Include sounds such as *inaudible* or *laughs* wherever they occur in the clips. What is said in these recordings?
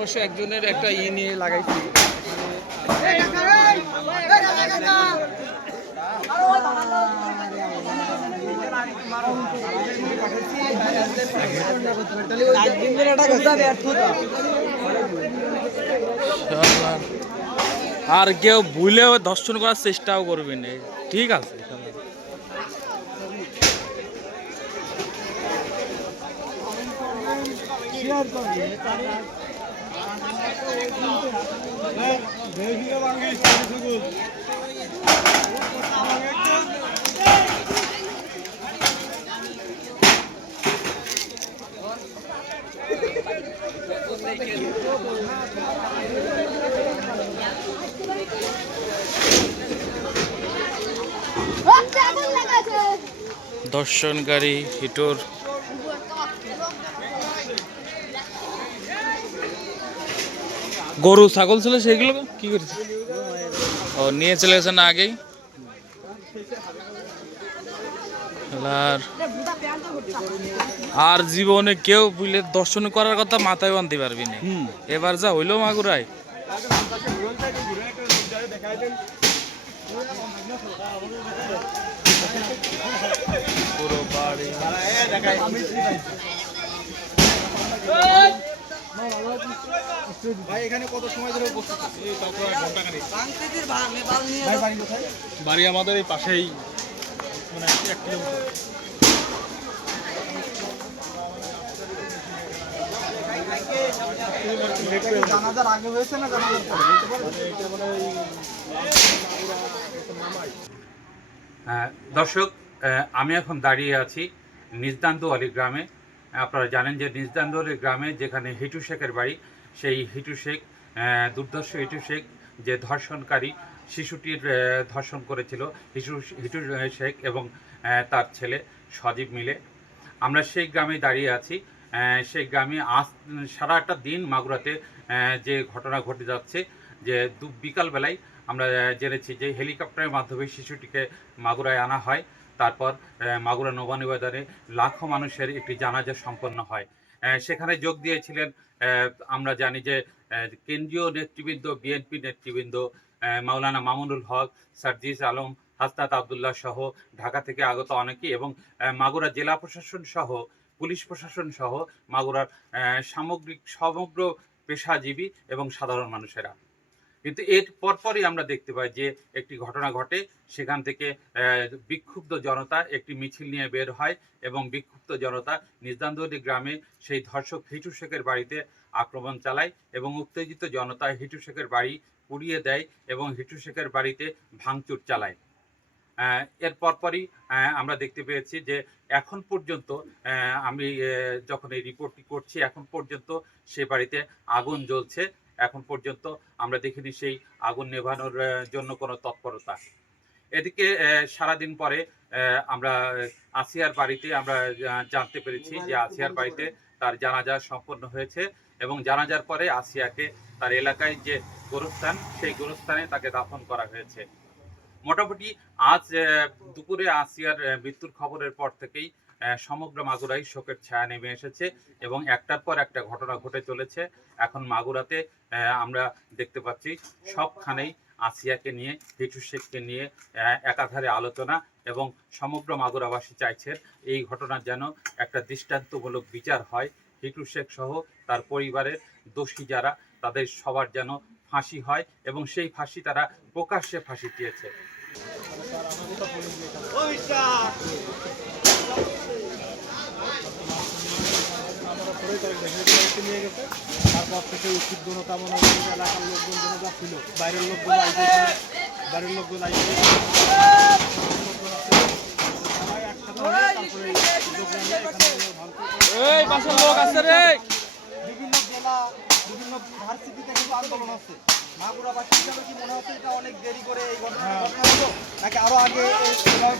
অবশ্য একজনের একটা ই নিয়ে লাগাইছি। আর কেউ ভুলেও দর্শন করার চেষ্টাও করবে না। ঠিক আছে দর্শনকারী হিটোর গরু ছাগল ছিল সেগুলো কি করেছে? ও নিয়ে চলে গেছে না আগেই। আর আর জীবনে কেউ বুঝলে দর্শন করার কথা মাথায় বানতে পারবি না। এবার যা হইল মাগুরায়। পুরো বাড়ি। ভাই এখানে কত সময় ধরে উপস্থিত? বাড়ি আমাদের এই পাশেই মানে এক কিলোমিটার। জানাজার আগে হয়েছে না জানাজার পরে? বলতে পারবেন? এটা মানে দর্শক আমি এখন দাঁড়িয়ে আছি নিজদান্দু আলী গ্রামে আপনারা জানেন যে নিজদান্দু আলী গ্রামে যেখানে হিটু শেখের বাড়ি, সেই হিটু শেখ দুর্ধর্ষ হিটু শেখ যে ধর্ষণকারী শিশুটির ধর্ষণ করেছিল, হিটু হিটু শেখ এবং তার ছেলে সজীব মিলে। আমরা সেই গ্রামে দাঁড়িয়ে আছি। সেই গ্রামে আজ সারাটা দিন মাগুরাতে যে ঘটনা ঘটে যাচ্ছে, যে দু, বিকালবেলায় আমরা জেনেছি যে হেলিকপ্টারের মাধ্যমে শিশুটিকে মাগুরায় আনা হয়। তারপর মাগুরা নবানিবাজারে লাখো মানুষের একটি জানাজা সম্পন্ন হয়। সেখানে যোগ দিয়েছিলেন আমরা জানি যে কেন্দ্রীয় নেতৃবৃন্দ, বিএনপি নেতৃবৃন্দ মাওলানা মামুনুল হক, সার্জিস আলম হাসনাত আবদুল্লাহ সহ ঢাকা থেকে আগত অনেকেই এবং মাগুরা জেলা প্রশাসন সহ, পুলিশ প্রশাসন সহ মাগুরার সামগ্রিক সমগ্র পেশাজীবী এবং সাধারণ মানুষেরা। কিন্তু এর পরপরই আমরা দেখতে পাই যে একটি ঘটনা ঘটে, সেখান থেকে বিক্ষুব্ধ জনতা একটি মিছিল নিয়ে বের হয় এবং বিক্ষুব্ধ জনতা নিজদান্দলি গ্রামে সেই ধর্ষক হিটু শেখের বাড়িতে আক্রমণ চালায় এবং উত্তেজিত জনতা হিটু শেখের বাড়ি পুড়িয়ে দেয় এবং হিটু শেখের বাড়িতে ভাঙচুর চালায়। এর পরপরই আমরা দেখতে পেয়েছি যে এখন পর্যন্ত আমি যখন এই রিপোর্টটি করছি, এখন পর্যন্ত সে বাড়িতে আগুন জ্বলছে। এখন পর্যন্ত আমরা দেখিনি সেই আগুন নেভানোর জন্য কোনো তৎপরতা। এদিকে সারাদিন পরে আমরা আসিয়ার বাড়িতে আমরা জানতে পেরেছি যে আসিয়ার বাড়িতে তার জানাজা সম্পন্ন হয়েছে এবং জানাজার পরে আসিয়াকে তার এলাকায় যে গোরস্থান, সেই গোরস্থানে তাকে দাফন করা হয়েছে। মোটামুটি আজ দুপুরে আসিয়ার মৃত্যুর খবরের পর থেকেই সমগ্র মাগুরাই শোকের ছায়া নেমে এসেছে এবং একটার পর একটা ঘটনা ঘটে চলেছে। এখন মাগুরাতে আমরা দেখতে পাচ্ছি সবখানেই আসিয়াকে নিয়ে হিটু শেখকে নিয়ে একাধারে আলোচনা এবং সমগ্র মাগুরাবাসী চাইছেন এই ঘটনার যেন একটা দৃষ্টান্তমূলক বিচার হয়। হিটু শেখ সহ তার পরিবারের দোষী যারা, তাদের সবার যেন ফাঁসি হয় এবং সেই ফাঁসি তারা প্রকাশ্যে ফাঁসি দিয়েছে। থেকে উচিত গুণ কামনা করে এলাকার লোকজন যেন যা ছিল। বাইরের এই উদ্যোগ নিয়ে এখানে ভাঙচুর করে এই পাশে লোক আছে রে। ভার্সিটিতে কিন্তু আন্দোলন আছে মাগুরাবাসী হিসাবে কি মনে হচ্ছে এটা অনেক দেরি করে এই ঘটনা ঘটনা হলো? নাকি আরও আগে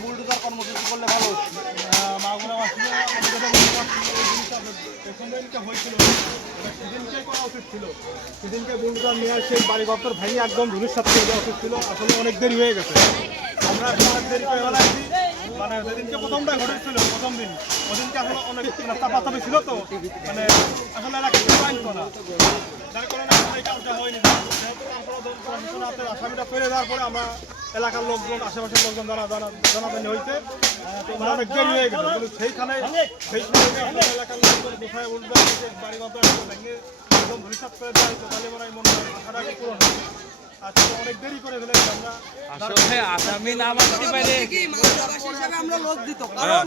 বুলডোজার কর্মসূচি করলে ভালো এই জিনিসটা হয়েছিল। সেদিনকে করা উচিত ছিল। সেদিনকে বুলডোজার নিয়ে সেই বাড়ি ঘর ভেঙে একদম ধুলির সাথে দেওয়া উচিত ছিল। আসলে অনেক দেরি হয়ে গেছে। আমরা দেরি করে মানে যেদিনকে প্রথমটা ঘটেছিল, প্রথম দিন, ওদিনকে আসলে অনেক রাস্তা পাতাবি ছিল তো মানে আসলে এলাকা আনতো না। যার কারণে এটা হয়নি। আসামিটা ফেলে দেওয়ার পরে আমরা এলাকার লোকজন আশেপাশের লোকজন জানা জানা জানাজানি হয়েছে। দেরি হয়ে গেছে। কিন্তু সেইখানে এলাকার লোকজন কোথায় উঠবে বাড়ি ভেঙে একদম ধরিসাত করে দেওয়া হয়েছে তাহলে মনে হয় মনে হয় আশাটাকে পূরণ হবে আজকে অনেক দেরি করে আমরা আসলে আসামি না মানতে পারে আমরা লজ্জিত কারণ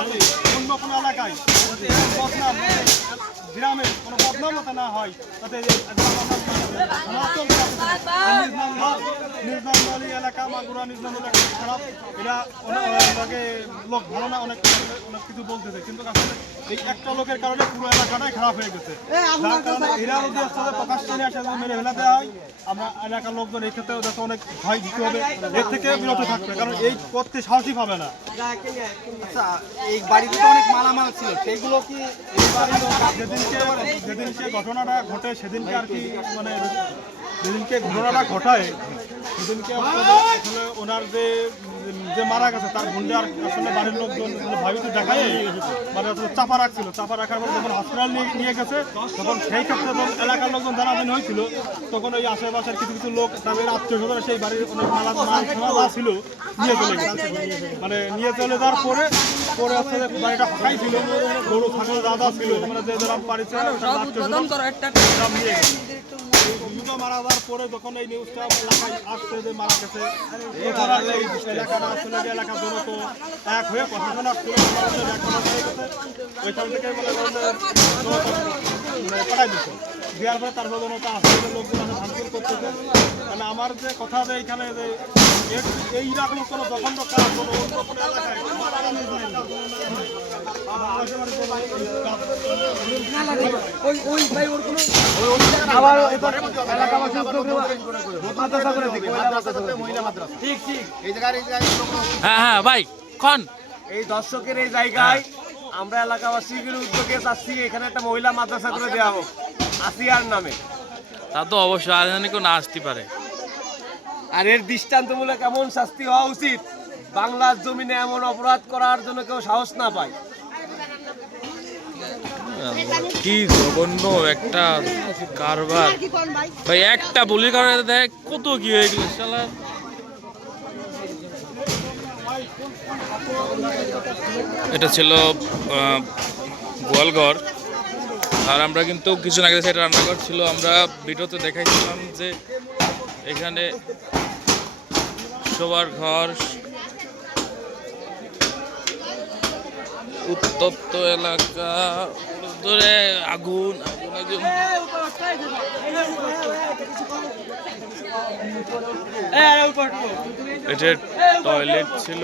কোনো এলাকায় বদনাম মানে কোনো বদনাম যাতে না হয় আমরা সনাতন নির্নামলি এলাকা, মাগুরা নির্নাম এরা অনেক লোক না অনেক অনেক কিছু বলতেছে, কিন্তু এই একটা লোকের কারণে পুরো এলাকাটাই খারাপ হয়ে গেছে। যার কারণে এরা যদি আসলে প্রকাশ নিয়ে আসে মেরে ফেলা দেওয়া হয়। আমরা এলাকার লোকজন এই ক্ষেত্রে যাতে অনেক ভয় দিতে হবে। এর থেকে বিরত থাকবে কারণ এই করতে সাহসই পাবে না। আচ্ছা এই বাড়িতে তো অনেক মালামাল ছিল সেইগুলো কি এই বাড়ির যেদিনকে যেদিনকে ঘটনাটা ঘটে সেদিনকে আর কি মানে যেদিনকে ঘটনাটা ঘটায় সেদিনকে আসলে ওনার যে যে মারা গেছে তার গুন্ডে আর আসলে বাড়ির লোকজন ভাবিতে দেখায় মানে আসলে চাপা রাখছিল। চাপা রাখার পর যখন হসপিটাল নিয়ে নিয়ে গেছে তখন সেই ক্ষেত্রে যখন এলাকার লোকজন জানাজানি হয়েছিল তখন ওই আশেপাশের কিছু কিছু লোক তাদের আত্মীয় স্বজন সেই বাড়ির অনেক মালা মাল ছিল নিয়ে চলে গেছে। মানে নিয়ে চলে যাওয়ার পরে পরে হচ্ছে বাড়িটা ফাঁকাই ছিল। গরু ছাগল দাদা ছিল মানে যে যারা বাড়িতে করো একটা নিয়ে গেছে। দুটো মারা যাওয়ার পরে যখন এই নিউজটা এলাকায় আসছে যে মারা গেছে এলাকাটা আসলে যে এলাকা জন্য এক হয়ে প্রশাসন ওইখান থেকে দিচ্ছে দেওয়ার পরে তারপর লোকজন আসে ভাঙচুর করতেছে মানে আমার যে কথা যে এখানে যে এইরকম কোনো দখন্ড কাজ কোনো অন্য এলাকায়? হ্যাঁ হ্যাঁ ভাই এই দর্শকের এই জায়গায় আমরা এলাকাবাসীদের উদ্যোগে চাচ্ছি এখানে একটা মহিলা মাদ্রাসা করে দেওয়া হোক। আসিয়ার নামে। তা তো অবশ্যই আর জানি না আসতে পারে। আর এর দৃষ্টান্তমূলক এমন শাস্তি হওয়া উচিত বাংলার জমিনে এমন অপরাধ করার জন্য কেউ সাহস না পায়। কি জঘন্য একটা কারবার। ভাই একটা বলি করে দেখ কত কি হয়ে গেল শালা। এটা ছিল গোয়ালঘর। আর আমরা কিন্তু কিছু আগে সেটা রান্নাঘর ছিল, আমরা ভিডিওতে দেখাইছিলাম যে এখানে শোবার ঘর, উত্তপ্ত এলাকা ধরে আগুন আগুন আগুন। টয়লেট ছিল।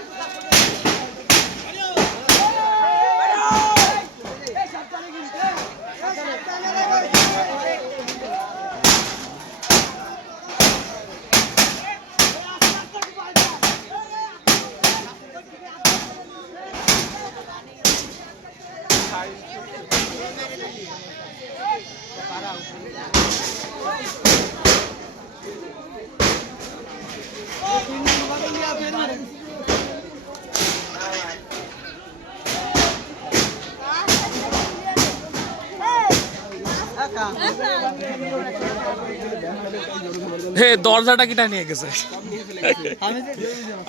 হে দরজাটা কিটা নিয়ে গেছে।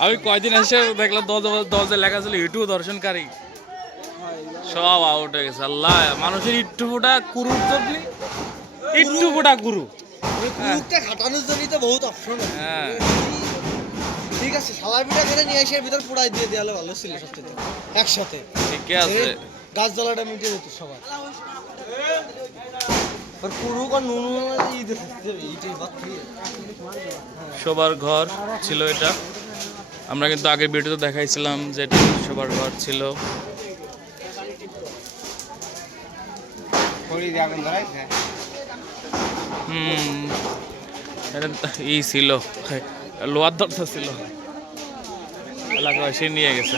আমি কয়দিন এসে দেখলাম দরজা দরজা লেখা ছিল ইউটিউব দর্শনকারী। সব আউট হয়ে গেছে আল্লাহ। মানুষের ইট্টু ফুটা কুরুর জন্য ইট্টু ফুটা কুরু। খাটানোর জন্যই তো বহুত অপশন হ্যাঁ। ঠিক আছে পিঠা করে নিয়ে এসে ভিতর পুরাই দিয়ে দেওয়ালে ভালো ছিল সবচেয়ে। একসাথে। আছে। গাছ জ্বালাটা মিটিয়ে যেত সবার। শোবার ঘর ছিল এটা। আমরা কিন্তু আগের ভিডিওতে দেখাইছিলাম যে এটা শোবার ঘর ছিল। হুম এটা ই ছিল। লোয়ার দরজা ছিল। এলাকাবাসী নিয়ে গেছে।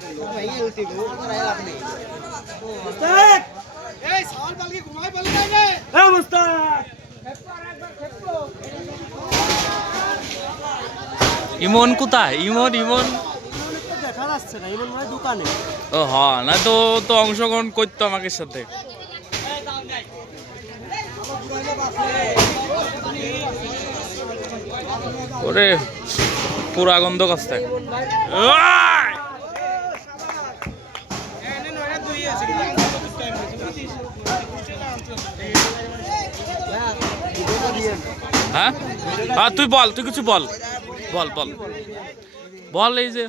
ইমন কোথায়? ইমন ইমন। দেখা যাচ্ছে না এমন মানে দোকানে ও হ না তো তো অংশগ্রহণ করতো আমাকে সাথে। ওরে, পুরা গন্ধ কাছতে হ্যাঁ? হ্যাঁ তুই বল তুই কিছু বল। বল বল। বল এই যে।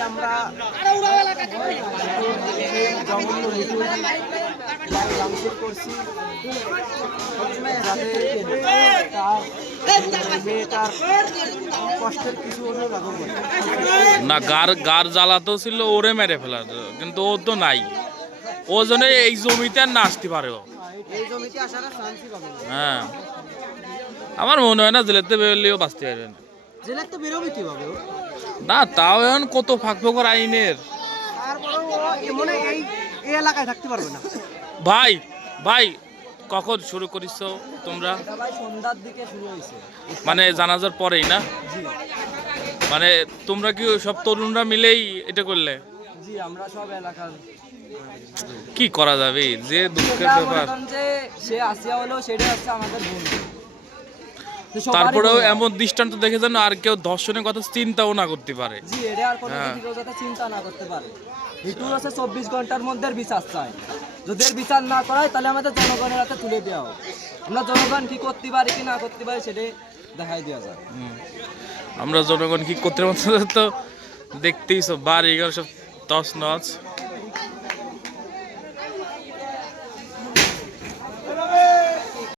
আমরা করছি না গার গার জ্বালাতো ছিল ওরে মেরে ফেলার কিন্তু ও তো নাই। ও জন্য এই জমিতে আর না আসতে পারে হ্যাঁ। আমার মনে হয় না জেলেতে বেরোলেও বাঁচতে পারবে না? না তাও এখন কত ফাঁক ফোকর আইনের ভাই ভাই কখন শুরু করিস তোমরা? সন্ধ্যার দিকে শুরু হয়েছে মানে জানাজার পরেই না? মানে তোমরা কি সব তরুণরা মিলেই এটা করলে? জি আমরা সব এলাকার কি করা যাবে? যে দুঃখের ব্যাপার। যে সে আসিয়া হলো সেটা হচ্ছে আমাদের বন্ধু তারপরেও এমন দৃষ্টান্ত দেখে যেন আর কেউ ধর্ষণের কথা চিন্তাও না করতে পারে। জি এটা আর কোনো হ্যাঁ। চিন্তা না করতে পারে। হচ্ছে চব্বিশ ঘণ্টার মধ্যে বিচার চাই। যদি এর বিচার না করায়, তাহলে আমাদের জনগণের হাতে তুলে দেওয়া হোক। আমরা জনগণ কি করতে পারি কি না করতে পারি সেটাই দেখাই দেওয়া যায়। আমরা জনগণ কি করতে পারছি *laughs* তো দেখতেই সব বাড়ি সব তছ নচ